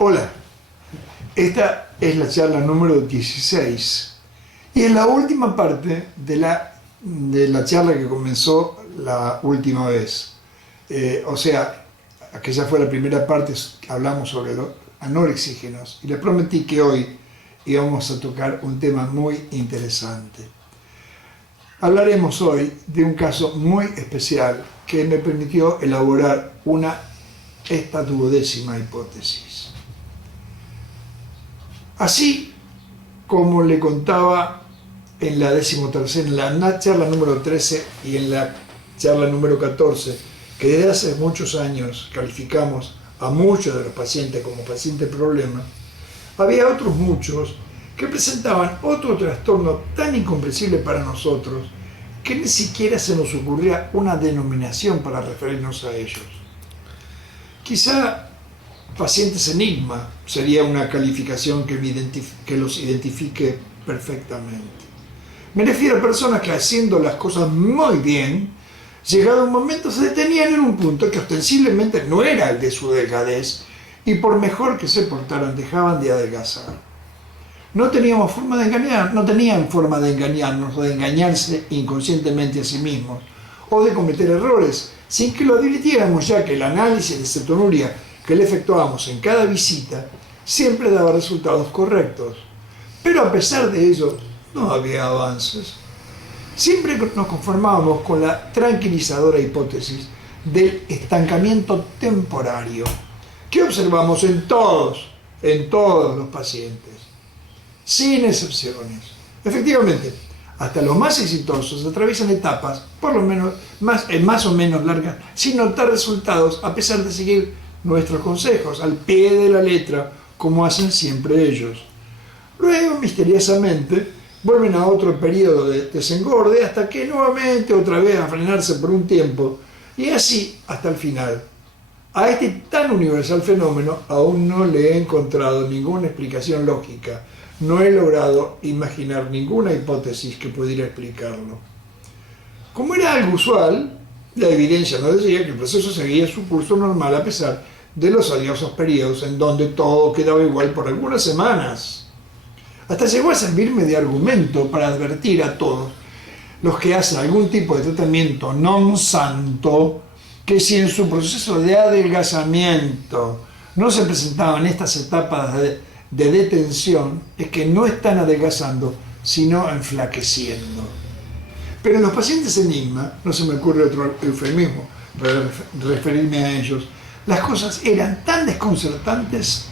Hola, esta es la charla número 16 y es la última parte de la charla que comenzó la última vez. Aquella fue la primera parte, hablamos sobre los anorexígenos y les prometí que hoy íbamos a tocar un tema muy interesante. Hablaremos hoy de un caso muy especial que me permitió elaborar esta duodécima hipótesis. Así como le contaba en la en la charla número 13 y en la charla número 14, que desde hace muchos años calificamos a muchos de los pacientes como pacientes problema, había otros muchos que presentaban otro trastorno tan incomprensible para nosotros que ni siquiera se nos ocurría una denominación para referirnos a ellos. Quizá pacientes enigma sería una calificación que los identifique perfectamente. Me refiero a personas que, haciendo las cosas muy bien, llegado un momento se detenían en un punto que ostensiblemente no era el de su delgadez y por mejor que se portaran dejaban de adelgazar. No tenían forma de engañarnos o de engañarse inconscientemente a sí mismos o de cometer errores sin que lo advirtiéramos, ya que el análisis de cetonuria que le efectuábamos en cada visita siempre daba resultados correctos. Pero a pesar de ello, no había avances. Siempre nos conformábamos con la tranquilizadora hipótesis del estancamiento temporario que observamos en todos los pacientes, sin excepciones. Efectivamente, hasta los más exitosos atraviesan etapas, por lo menos más o menos largas, sin notar resultados a pesar de seguir nuestros consejos al pie de la letra, como hacen siempre ellos. Luego, misteriosamente, vuelven a otro periodo de desengorde hasta que nuevamente otra vez a frenarse por un tiempo y así hasta el final. A este tan universal fenómeno aún no le he encontrado ninguna explicación lógica. No he logrado imaginar ninguna hipótesis que pudiera explicarlo. Como era algo usual, la evidencia nos decía que el proceso seguía su curso normal a pesar de los odiosos periodos en donde todo quedaba igual por algunas semanas. Hasta llegó a servirme de argumento para advertir a todos los que hacen algún tipo de tratamiento non santo que si en su proceso de adelgazamiento no se presentaban estas etapas de detención, es que no están adelgazando, sino enflaqueciendo. Pero en los pacientes enigma, no se me ocurre otro eufemismo para referirme a ellos, las cosas eran tan desconcertantes,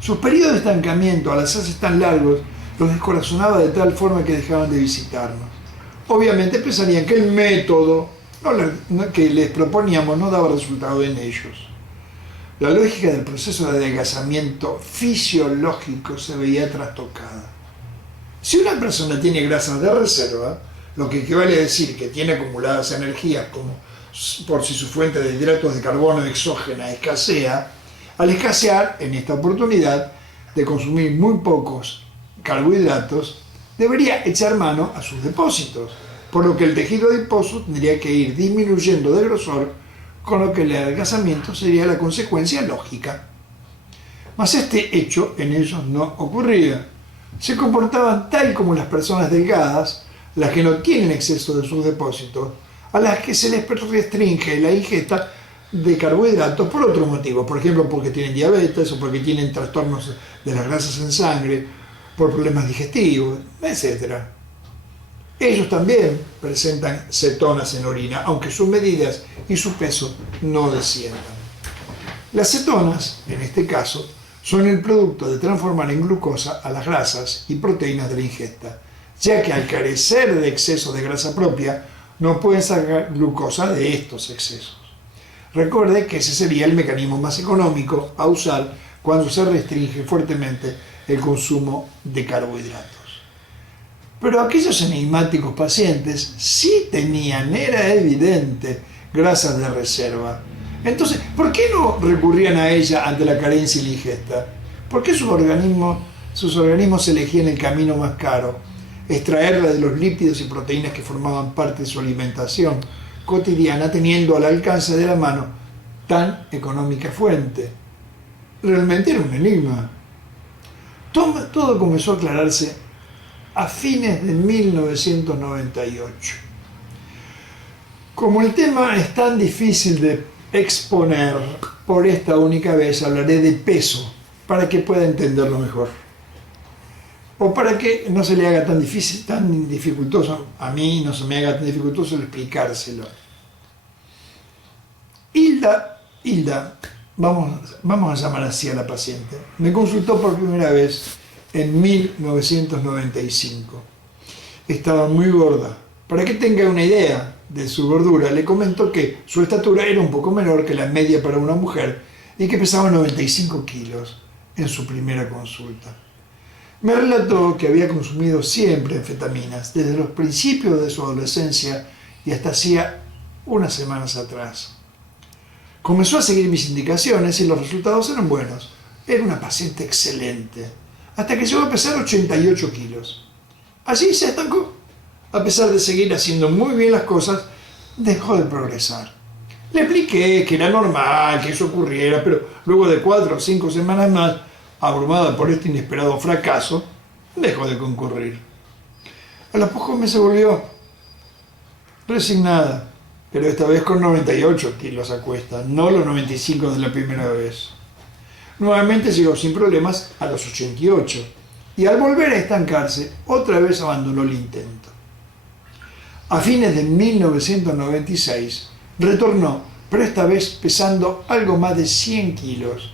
sus periodos de estancamiento al hacerse tan largos los descorazonaba de tal forma que dejaban de visitarnos. Obviamente pensarían que el método que les proponíamos no daba resultado en ellos. La lógica del proceso de adelgazamiento fisiológico se veía trastocada. Si una persona tiene grasas de reserva, lo que equivale a decir que tiene acumuladas energías como por si su fuente de hidratos de carbono exógena escasea, al escasear en esta oportunidad de consumir muy pocos carbohidratos, debería echar mano a sus depósitos, por lo que el tejido adiposo tendría que ir disminuyendo de grosor, con lo que el adelgazamiento sería la consecuencia lógica. Mas este hecho en ellos no ocurría. Se comportaban tal como las personas delgadas, las que no tienen exceso de sus depósitos, a las que se les restringe la ingesta de carbohidratos por otro motivo, por ejemplo porque tienen diabetes o porque tienen trastornos de las grasas en sangre, por problemas digestivos, etc. Ellos también presentan cetonas en orina, aunque sus medidas y su peso no desciendan. Las cetonas, en este caso, son el producto de transformar en glucosa a las grasas y proteínas de la ingesta, ya que al carecer de exceso de grasa propia, no pueden sacar glucosa de estos excesos. Recuerde que ese sería el mecanismo más económico a usar cuando se restringe fuertemente el consumo de carbohidratos. Pero aquellos enigmáticos pacientes sí tenían, era evidente, grasas de reserva. Entonces, ¿por qué no recurrían a ella ante la carencia y la ingesta? ¿Por qué sus organismos elegían el camino más caro? Extraerla de los lípidos y proteínas que formaban parte de su alimentación cotidiana, teniendo al alcance de la mano tan económica fuente. realmente era un enigma. Todo comenzó a aclararse a fines de 1998. Como el tema es tan difícil de exponer, por esta única vez hablaré de peso, para que pueda entenderlo mejor. O para que no se le haga tan difícil, tan dificultoso, a mí no se me haga tan dificultoso explicárselo. Hilda, vamos a llamar así a la paciente, me consultó por primera vez en 1995. Estaba muy gorda. Para que tenga una idea de su gordura, le comento que su estatura era un poco menor que la media para una mujer y que pesaba 95 kilos en su primera consulta. Me relató que había consumido siempre anfetaminas desde los principios de su adolescencia y hasta hacía unas semanas atrás. Comenzó a seguir mis indicaciones y los resultados eran buenos. Era una paciente excelente, hasta que llegó a pesar 88 kilos. Allí se estancó. A pesar de seguir haciendo muy bien las cosas, dejó de progresar. Le expliqué que era normal que eso ocurriera, pero luego de 4 o 5 semanas más, abrumada por este inesperado fracaso, dejó de concurrir. A los pocos meses volvió, resignada, pero esta vez con 98 kilos a cuesta, no los 95 de la primera vez. Nuevamente llegó sin problemas a los 88 y al volver a estancarse, otra vez abandonó el intento. A fines de 1996 retornó, pero esta vez pesando algo más de 100 kilos.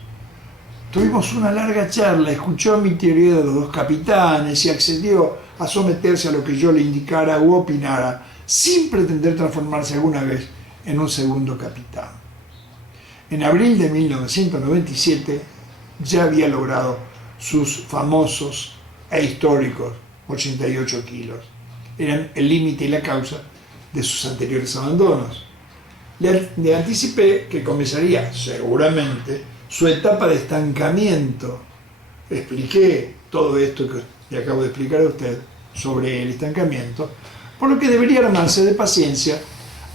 Tuvimos una larga charla, escuchó mi teoría de los 2 capitanes y accedió a someterse a lo que yo le indicara u opinara, sin pretender transformarse alguna vez en un segundo capitán. En abril de 1997 ya había logrado sus famosos e históricos 88 kilos. Eran el límite y la causa de sus anteriores abandonos. Le anticipé que comenzaría seguramente su etapa de estancamiento. Expliqué todo esto que le acabo de explicar a usted sobre el estancamiento, por lo que debería armarse de paciencia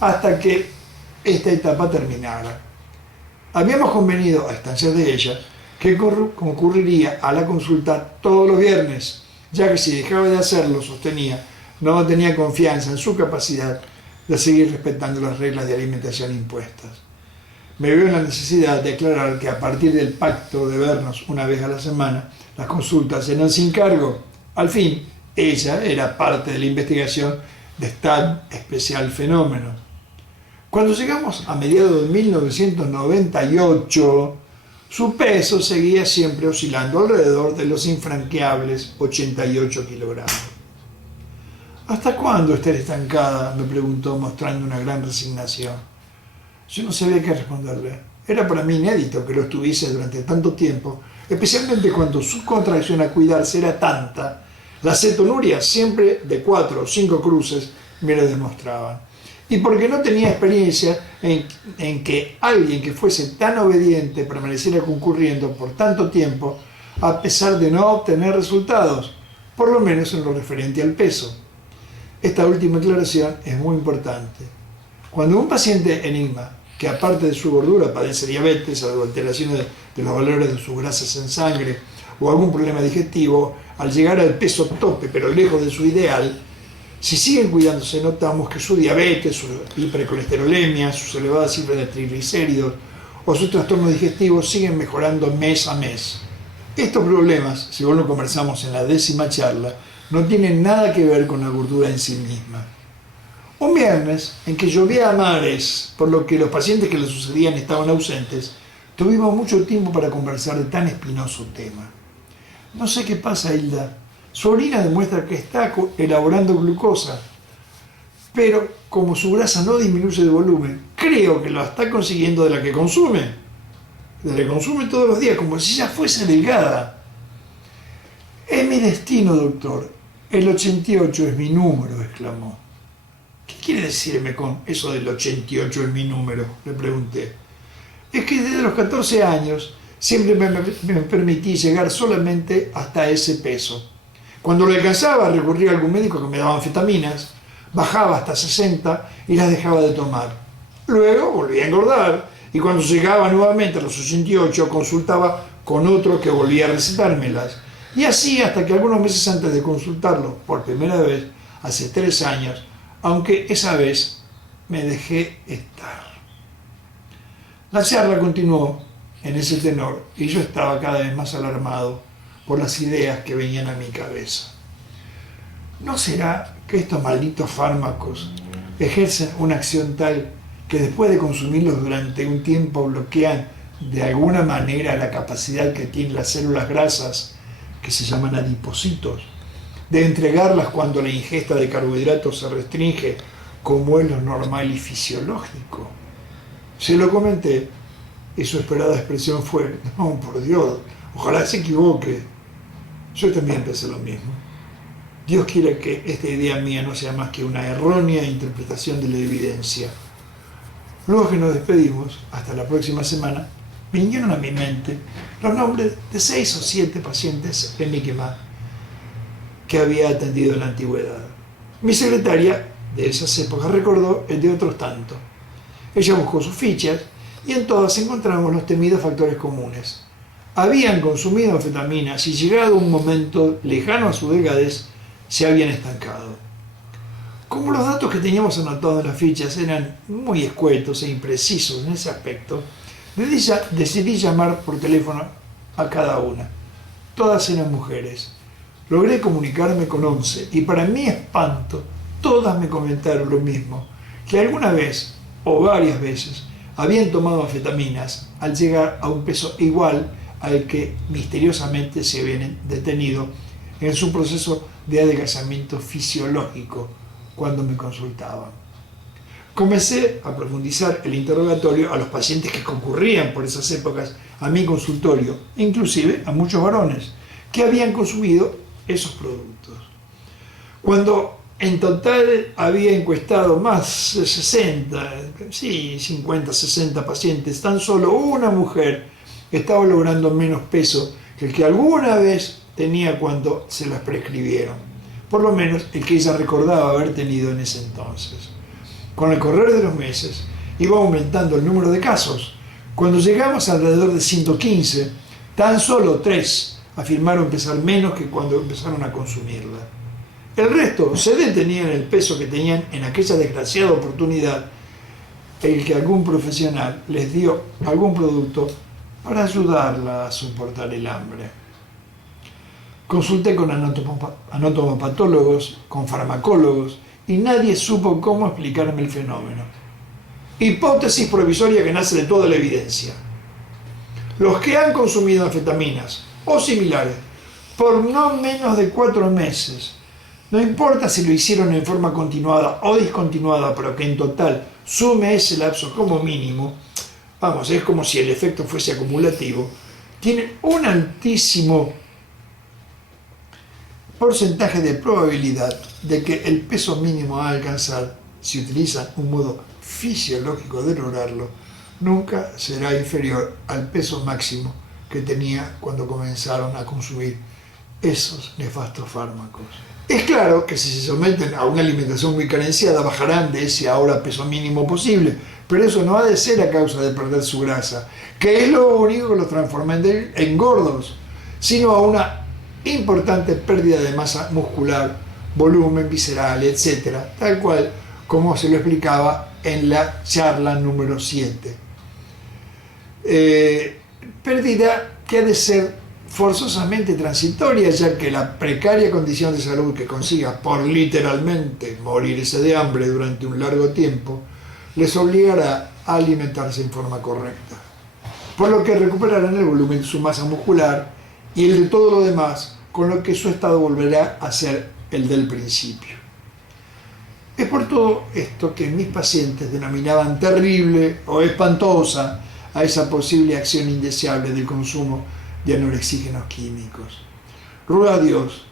hasta que esta etapa terminara. Habíamos convenido, a instancias de ella, que concurriría a la consulta todos los viernes, ya que si dejaba de hacerlo, sostenía, no tenía confianza en su capacidad de seguir respetando las reglas de alimentación impuestas. Me veo en la necesidad de aclarar que a partir del pacto de vernos una vez a la semana, las consultas eran sin cargo. Al fin, ella era parte de la investigación de tan especial fenómeno. Cuando llegamos a mediados de 1998, su peso seguía siempre oscilando alrededor de los infranqueables 88 kilogramos. ¿Hasta cuándo estar estancada?, me preguntó mostrando una gran resignación. Yo no sabía qué responderle. Era para mí inédito que lo estuviese durante tanto tiempo, especialmente cuando su contracción a cuidarse era tanta. Las cetonurias, siempre de 4 o 5 cruces, me lo demostraban. Y porque no tenía experiencia en que alguien que fuese tan obediente permaneciera concurriendo por tanto tiempo, a pesar de no obtener resultados, por lo menos en lo referente al peso. Esta última aclaración es muy importante. Cuando un paciente enigma, que aparte de su gordura padece diabetes, alteraciones de los valores de sus grasas en sangre o algún problema digestivo, al llegar al peso tope pero lejos de su ideal, si siguen cuidándose notamos que su diabetes, su hipercolesterolemia, sus elevadas cifras de triglicéridos o sus trastornos digestivos siguen mejorando mes a mes. Estos problemas, según lo conversamos en la 10ª charla, no tienen nada que ver con la gordura en sí misma. Un viernes, en que llovía a mares, por lo que los pacientes que le sucedían estaban ausentes, tuvimos mucho tiempo para conversar de tan espinoso tema. No sé qué pasa, Hilda. Su orina demuestra que está elaborando glucosa, pero como su grasa no disminuye de volumen, creo que lo está consiguiendo de la que consume. De la que consume todos los días, como si ya fuese delgada. Es mi destino, doctor. El 88 es mi número, exclamó. ¿Qué quiere decirme con eso del 88 es mi número?, le pregunté. Es que desde los 14 años siempre me permití llegar solamente hasta ese peso. Cuando lo alcanzaba recurría a algún médico que me daba anfetaminas, bajaba hasta 60 y las dejaba de tomar. Luego volví a engordar y cuando llegaba nuevamente a los 88 consultaba con otro que volvía a recetármelas. Y así hasta que algunos meses antes de consultarlo por primera vez, hace 3 años, aunque esa vez me dejé estar. La charla continuó en ese tenor y yo estaba cada vez más alarmado por las ideas que venían a mi cabeza. ¿No será que estos malditos fármacos ejercen una acción tal que después de consumirlos durante un tiempo bloquean de alguna manera la capacidad que tienen las células grasas, que se llaman adipocitos, de entregarlas cuando la ingesta de carbohidratos se restringe, como es lo normal y fisiológico? Se lo comenté y su esperada expresión fue: no, por Dios, ojalá se equivoque. Yo también pensé lo mismo. Dios quiere que esta idea mía no sea más que una errónea interpretación de la evidencia. Luego que nos despedimos, hasta la próxima semana, vinieron a mi mente los nombres de 6 o 7 pacientes enigma que había atendido en la antigüedad. Mi secretaria de esas épocas recordó el de otros tantos. Ella buscó sus fichas y en todas encontramos los temidos factores comunes. Habían consumido anfetaminas y, llegado un momento lejano a su delgadez, se habían estancado. Como los datos que teníamos anotados en las fichas eran muy escuetos e imprecisos en ese aspecto, decidí llamar por teléfono a cada una. Todas eran mujeres. Logré comunicarme con 11 y, para mi espanto, todas me comentaron lo mismo, que alguna vez o varias veces habían tomado anfetaminas al llegar a un peso igual al que misteriosamente se habían detenido en su proceso de adelgazamiento fisiológico cuando me consultaban. Comencé a profundizar el interrogatorio a los pacientes que concurrían por esas épocas a mi consultorio, inclusive a muchos varones que habían consumido esos productos. Cuando en total había encuestado más de 50, 60 pacientes, tan solo una mujer estaba logrando menos peso que el que alguna vez tenía cuando se las prescribieron, por lo menos el que ella recordaba haber tenido en ese entonces. Con el correr de los meses iba aumentando el número de casos. Cuando llegamos alrededor de 115, tan solo 3 afirmaron pesar menos que cuando empezaron a consumirla. El resto se detenían en el peso que tenían en aquella desgraciada oportunidad en que algún profesional les dio algún producto para ayudarla a soportar el hambre. Consulté con anatomopatólogos, con farmacólogos, y nadie supo cómo explicarme el fenómeno. Hipótesis provisoria que nace de toda la evidencia. Los que han consumido anfetaminas o similares por no menos de 4 meses, no importa si lo hicieron en forma continuada o discontinuada, pero que en total sume ese lapso como mínimo, vamos, es como si el efecto fuese acumulativo, tienen un altísimo porcentaje de probabilidad de que el peso mínimo a alcanzar, si utilizan un modo fisiológico de lograrlo, nunca será inferior al peso máximo que tenía cuando comenzaron a consumir esos nefastos fármacos. Es claro que si se someten a una alimentación muy carenciada bajarán de ese ahora peso mínimo posible, pero eso no ha de ser a causa de perder su grasa, que es lo único que los transforma en gordos, sino a una importante pérdida de masa muscular, volumen visceral, etc., tal cual como se lo explicaba en la charla número 7. Pérdida que ha de ser forzosamente transitoria, ya que la precaria condición de salud que consiga por literalmente morirse de hambre durante un largo tiempo les obligará a alimentarse en forma correcta, por lo que recuperarán el volumen de su masa muscular y el de todo lo demás, con lo que su estado volverá a ser el del principio. Es por todo esto que mis pacientes denominaban terrible o espantosa a esa posible acción indeseable del consumo de anorexígenos químicos. Ruego a Dios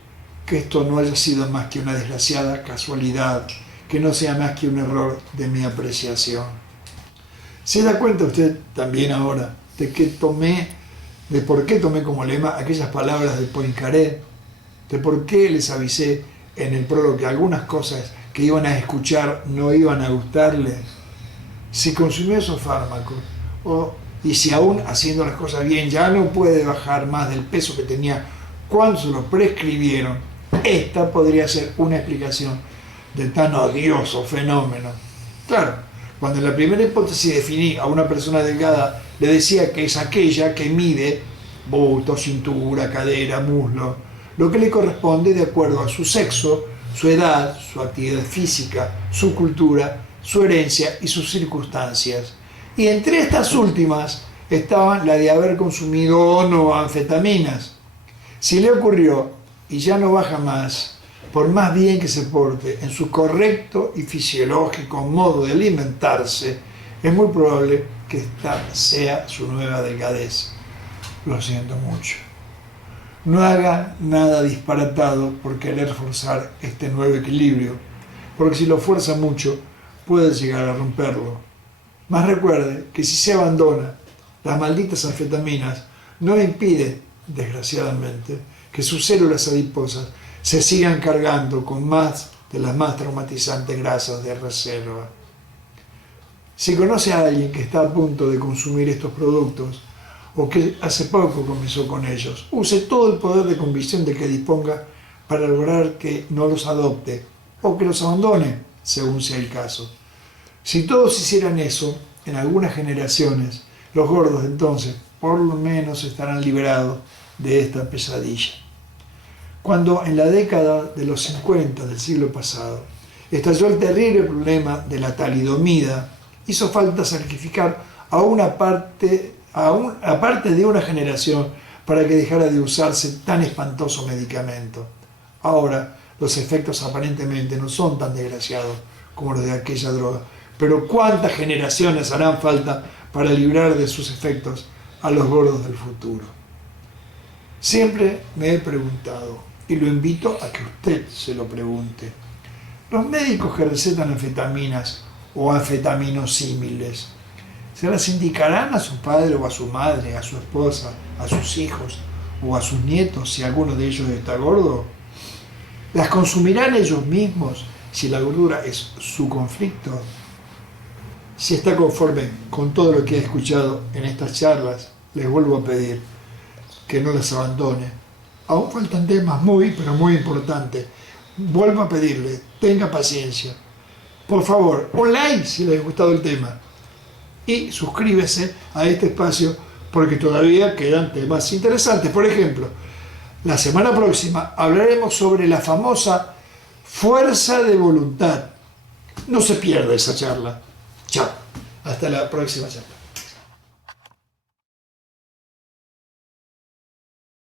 que esto no haya sido más que una desgraciada casualidad, que no sea más que un error de mi apreciación. ¿Se da cuenta usted también ahora de por qué tomé como lema aquellas palabras de Poincaré, de por qué les avisé en el prólogo que algunas cosas que iban a escuchar no iban a gustarles? Si consumió esos fármacos, y si aún haciendo las cosas bien ya no puede bajar más del peso que tenía cuando se lo prescribieron, esta podría ser una explicación de tan odioso fenómeno. Claro, cuando en la primera hipótesis definí a una persona delgada, le decía que es aquella que mide busto, cintura, cadera, muslo, lo que le corresponde de acuerdo a su sexo, su edad, su actividad física, su cultura, su herencia y sus circunstancias. Y entre estas últimas estaban la de haber consumido o no anfetaminas. Si le ocurrió y ya no baja más, por más bien que se porte en su correcto y fisiológico modo de alimentarse, es muy probable que esta sea su nueva delgadez. Lo siento mucho. No haga nada disparatado por querer forzar este nuevo equilibrio, porque si lo fuerza mucho, puede llegar a romperlo. Mas recuerde que si se abandona, las malditas anfetaminas no le impiden, desgraciadamente, que sus células adiposas se sigan cargando con más de las más traumatizantes grasas de reserva. Si conoce a alguien que está a punto de consumir estos productos, o que hace poco comenzó con ellos, use todo el poder de convicción de que disponga para lograr que no los adopte o que los abandone, según sea el caso. Si todos hicieran eso, en algunas generaciones, los gordos entonces por lo menos estarán liberados de esta pesadilla. Cuando en la década de los 50 del siglo pasado estalló el terrible problema de la talidomida, hizo falta sacrificar a una parte de una generación para que dejara de usarse tan espantoso medicamento. Ahora los efectos aparentemente no son tan desgraciados como los de aquella droga, pero ¿cuántas generaciones harán falta para librar de sus efectos a los gordos del futuro? Siempre me he preguntado, y lo invito a que usted se lo pregunte, ¿los médicos que recetan anfetaminas o anfetaminosímiles se las indicarán a su padre o a su madre, a su esposa, a sus hijos o a sus nietos si alguno de ellos está gordo? ¿Las consumirán ellos mismos si la gordura es su conflicto? Si está conforme con todo lo que he escuchado en estas charlas, les vuelvo a pedir que no las abandone. Aún faltan temas pero muy importantes. Vuelvo a pedirle, tenga paciencia. Por favor, un like si les ha gustado el tema. Y suscríbese a este espacio porque todavía quedan temas interesantes. Por ejemplo, la semana próxima hablaremos sobre la famosa fuerza de voluntad. No se pierda esa charla. Chao. Hasta la próxima charla.